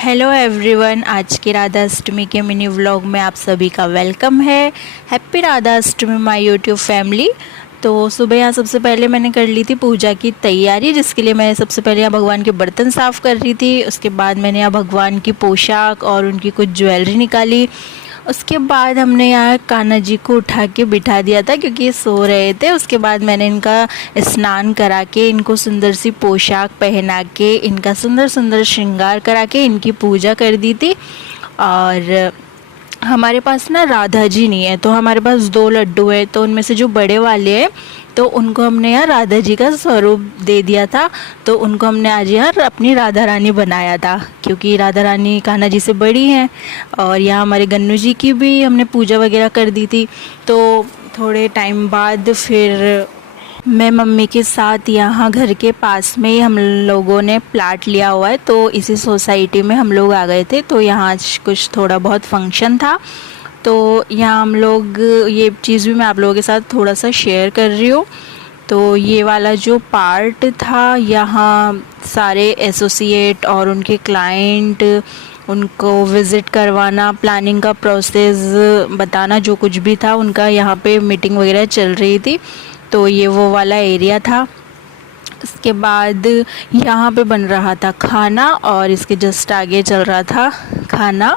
Hello everyone, आज की राधा अष्टमी के मिनी व्लॉग में आप सभी का वेलकम है। Happy Radha Ashtami my YouTube family. तो सुबह यहाँ सबसे पहले मैंने कर ली थी पूजा की तैयारी, जिसके लिए मैं सबसे पहले यहाँ भगवान के बर्तन साफ़ कर रही थी। उसके बाद मैंने यहाँ भगवान की पोशाक और उनकी कुछ ज्वेलरी निकाली। उसके बाद हमने यहाँ कान्हा जी को उठा के बिठा दिया था क्योंकि ये सो रहे थे। उसके बाद मैंने इनका स्नान करा के, इनको सुंदर सी पोशाक पहना के, इनका सुंदर सुंदर श्रृंगार करा के इनकी पूजा कर दी थी। और हमारे पास ना राधा जी नहीं है, तो हमारे पास 2 लड्डू है, तो उनमें से जो बड़े वाले हैं तो उनको हमने यहाँ राधा जी का स्वरूप दे दिया था। तो उनको हमने आज यहाँ अपनी राधा रानी बनाया था क्योंकि राधा रानी कान्हा जी से बड़ी हैं। और यहाँ हमारे गन्नू जी की भी हमने पूजा वगैरह कर दी थी। तो थोड़े टाइम बाद फिर मैं मम्मी के साथ यहाँ घर के पास में ही हम लोगों ने प्लाट लिया हुआ है, तो इसी सोसाइटी में हम लोग आ गए थे। तो यहाँ आज कुछ थोड़ा बहुत फंक्शन था, तो यहाँ हम लोग, ये चीज़ भी मैं आप लोगों के साथ थोड़ा सा शेयर कर रही हूँ। तो ये वाला जो पार्ट था, यहाँ सारे एसोसिएट और उनके क्लाइंट, उनको विज़िट करवाना, प्लानिंग का प्रोसेस बताना, जो कुछ भी था उनका यहाँ पे मीटिंग वगैरह चल रही थी। तो ये वो वाला एरिया था। इसके बाद यहाँ पे बन रहा था खाना और इसके जस्ट आगे चल रहा था खाना।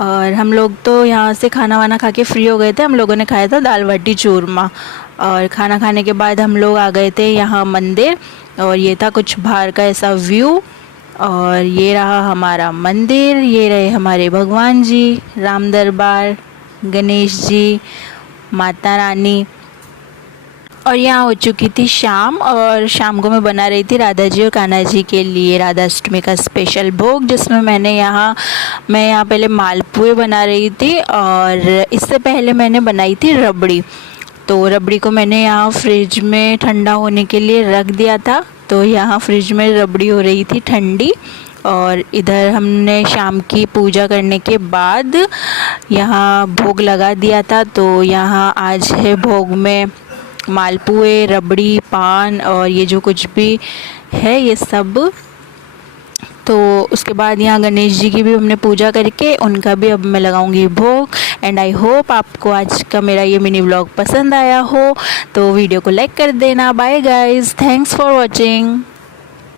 और हम लोग तो यहाँ से खाना वाना खा के फ्री हो गए थे। हम लोगों ने खाया था दाल बाटी चूरमा। और खाना खाने के बाद हम लोग आ गए थे यहाँ मंदिर, और ये था कुछ बाहर का ऐसा व्यू। और ये रहा हमारा मंदिर, ये रहे हमारे भगवान जी, राम दरबार, गणेश जी, माता रानी। और यहाँ हो चुकी थी शाम, और शाम को मैं बना रही थी राधा जी और कान्हा जी के लिए राधा अष्टमी का स्पेशल भोग, जिसमें मैं यहाँ पहले मालपुए बना रही थी। और इससे पहले मैंने बनाई थी रबड़ी। तो रबड़ी को मैंने यहाँ फ्रिज में ठंडा होने के लिए रख दिया था। तो यहाँ फ्रिज में रबड़ी हो रही थी ठंडी। और इधर हमने शाम की पूजा करने के बाद यहाँ भोग लगा दिया था। तो यहाँ आज है भोग में मालपुए, रबड़ी, पान और ये जो कुछ भी है ये सब। तो उसके बाद यहाँ गणेश जी की भी हमने पूजा करके उनका भी अब मैं लगाऊंगी भोग। एंड आई होप आपको आज का मेरा ये मिनी व्लॉग पसंद आया हो, तो वीडियो को लाइक कर देना। Bye guys, thanks for watching.